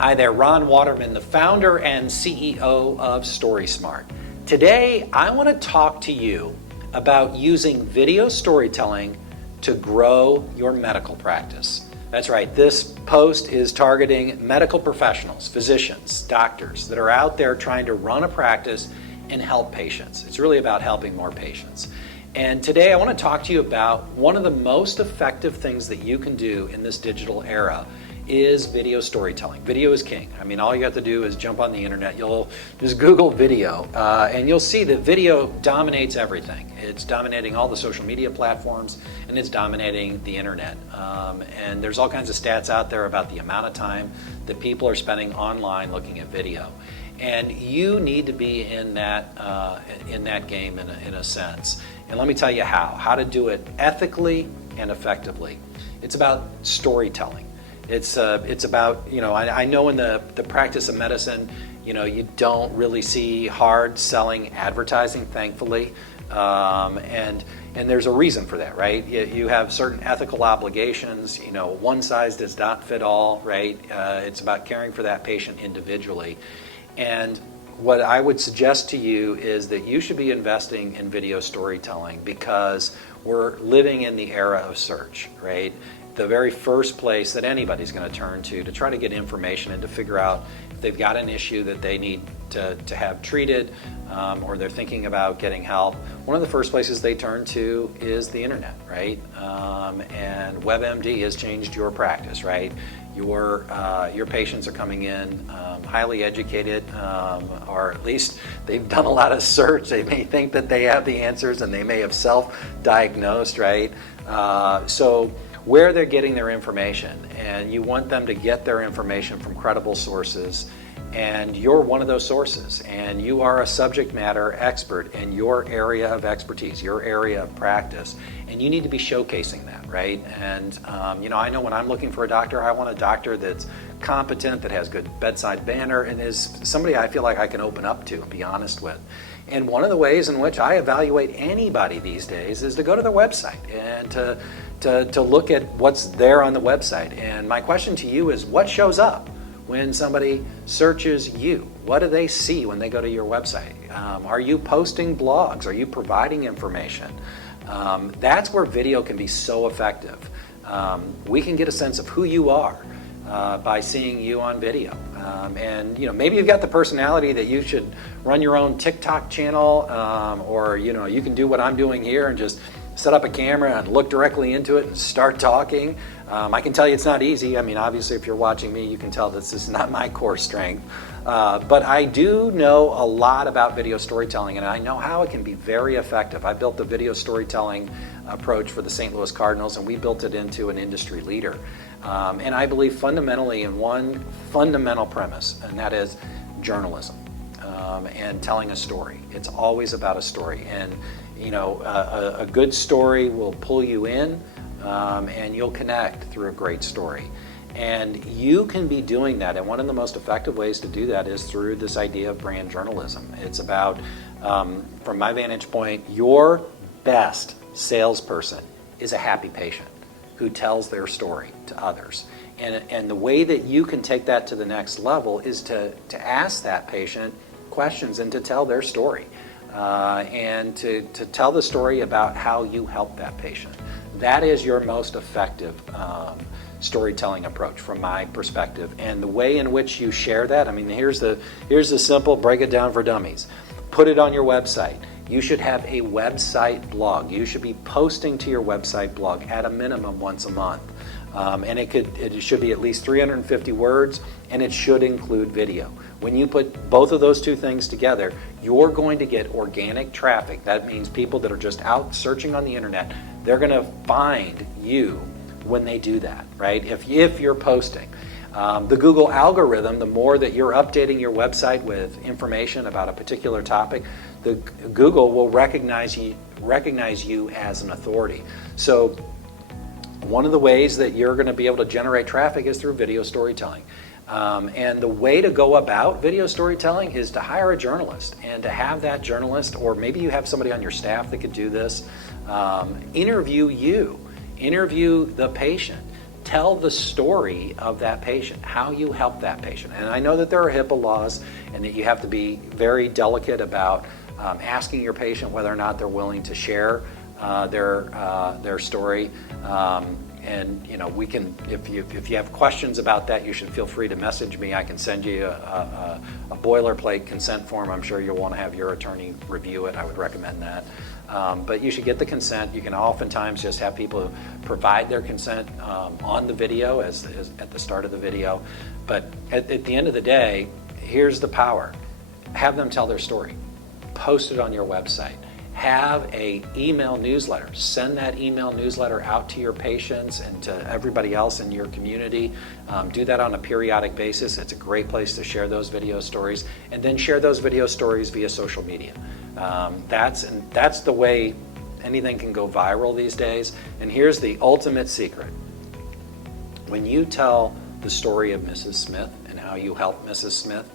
Hi there, Ron Watermon, the founder and CEO of STORYSMART. Today, I want to talk to you about using video storytelling to grow your medical practice. That's right, this post is targeting medical professionals, physicians, doctors that are out there trying to run a practice and help patients. It's really about helping more patients. And today I want to talk to you about one of the most effective things that you can do in this digital era is video storytelling. Video is king. I mean, all you have to do is jump on the internet. You'll just Google video and you'll see that video dominates everything. It's dominating all the social media platforms and it's dominating the internet. And there's all kinds of stats out there about the amount of time that people are spending online looking at video. And you need to be in that game in a sense. And let me tell you how to do it ethically and effectively. It's about storytelling. It's about, I know in the practice of medicine, you don't really see hard selling advertising, thankfully. And there's a reason for that, right? You have certain ethical obligations, one size does not fit all, right? It's about caring for that patient individually. And what I would suggest to you is that you should be investing in video storytelling because we're living in the era of search, right? The very first place that anybody's going to turn to try to get information and to figure out if they've got an issue that they need to have treated or they're thinking about getting help, one of the first places they turn to is the internet, right? And WebMD has changed your practice, right? Your patients are coming in highly educated, or at least they've done a lot of search. They may think that they have the answers and they may have self-diagnosed, right? So where they're getting their information, and you want them to get their information from credible sources, and you're one of those sources, and you are a subject matter expert in your area of expertise, your area of practice, and you need to be showcasing that, right? And I know when I'm looking for a doctor, I want a doctor that's competent, that has good bedside manner, and is somebody I feel like I can open up to and be honest with. And one of the ways in which I evaluate anybody these days is to go to their website and to look at what's there on the website. And my question to you is, what shows up when somebody searches you? What do they see when they go to your website? Are you posting blogs? Are you providing information? That's where video can be so effective. We can get a sense of who you are by seeing you on video. And maybe you've got the personality that you should run your own TikTok channel, or you can do what I'm doing here and just set up a camera and look directly into it and start talking. I can tell you it's not easy. I mean, obviously if you're watching me, you can tell this is not my core strength. But I do know a lot about video storytelling, and I know how it can be very effective. I built the video storytelling approach for the St. Louis Cardinals, and we built it into an industry leader. And I believe fundamentally in one fundamental premise, and that is journalism and telling a story. It's always about a story. And a good story will pull you in and you'll connect through a great story. And you can be doing that, and one of the most effective ways to do that is through this idea of brand journalism. It's about, from my vantage point, your best salesperson is a happy patient who tells their story to others. And the way that you can take that to the next level is to ask that patient questions and to tell their story. And to tell the story about how you help that patient. That is your most effective storytelling approach from my perspective. And the way in which you share that, I mean, here's the simple, break it down for dummies. Put it on your website. You should have a website blog. You should be posting to your website blog at a minimum once a month. And it should be at least 350 words, and it should include video. When you put both of those two things together, you're going to get organic traffic. That means people that are just out searching on the internet, they're going to find you when they do that, right? If you're posting. The Google algorithm, the more that you're updating your website with information about a particular topic, Google will recognize you as an authority. So one of the ways that you're going to be able to generate traffic is through video storytelling. And the way to go about video storytelling is to hire a journalist and to have that journalist, or maybe you have somebody on your staff that could do this, interview the patient. tell the story of that patient, how you help that patient. And I know that there are HIPAA laws and that you have to be very delicate about asking your patient whether or not they're willing to share their story. And you know, we can, if you have questions about that, you should feel free to message me. I can send you a boilerplate consent form. I'm sure you'll want to have your attorney review it. I would recommend that. But you should get the consent. You can oftentimes just have people provide their consent on the video as at the start of the video. But at the end of the day, here's the power. Have them tell their story. Post it on your website. Have a email newsletter. Send that email newsletter out to your patients and to everybody else in your community. Do that on a periodic basis. It's a great place to share those video stories, and then share those video stories via social media. That's the way anything can go viral these days. And here's the ultimate secret. When you tell the story of Mrs. Smith and how you helped Mrs. Smith,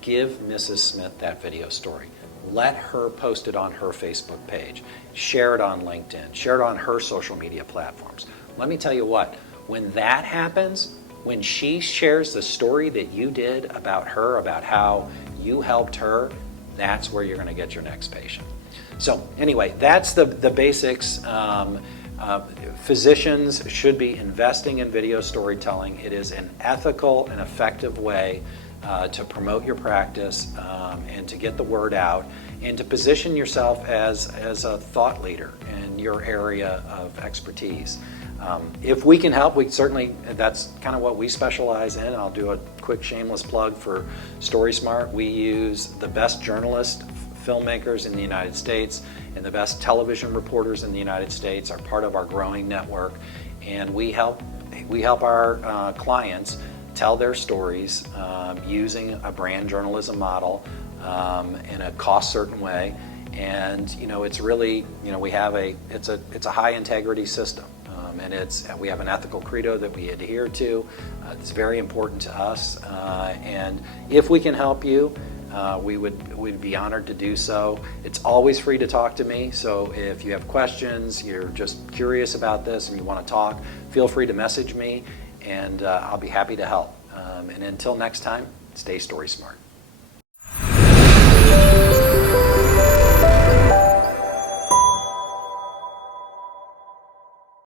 give Mrs. Smith that video story. Let her post it on her Facebook page. Share it on LinkedIn. Share it on her social media platforms. Let me tell you what, when that happens, when she shares the story that you did about her, about how you helped her, that's where you're going to get your next patient. So anyway, that's the basics. Physicians should be investing in video storytelling. It is an ethical and effective way to promote your practice and to get the word out and to position yourself as a thought leader in your area of expertise. If we can help, we certainly, that's kind of what we specialize in. I'll do a quick shameless plug for StorySmart. We use the best journalists, filmmakers in the United States, and the best television reporters in the United States are part of our growing network, and we help our clients tell their stories using a brand journalism model in a cost certain way. And you know, it's really, you know, we have it's a high integrity system, and we have an ethical credo that we adhere to. It's very important to us, and if we can help you, we'd be honored to do so. It's always free to talk to me, so if you have questions, you're just curious about this and you want to talk, feel free to message me, and I'll be happy to help. And until next time, stay story smart.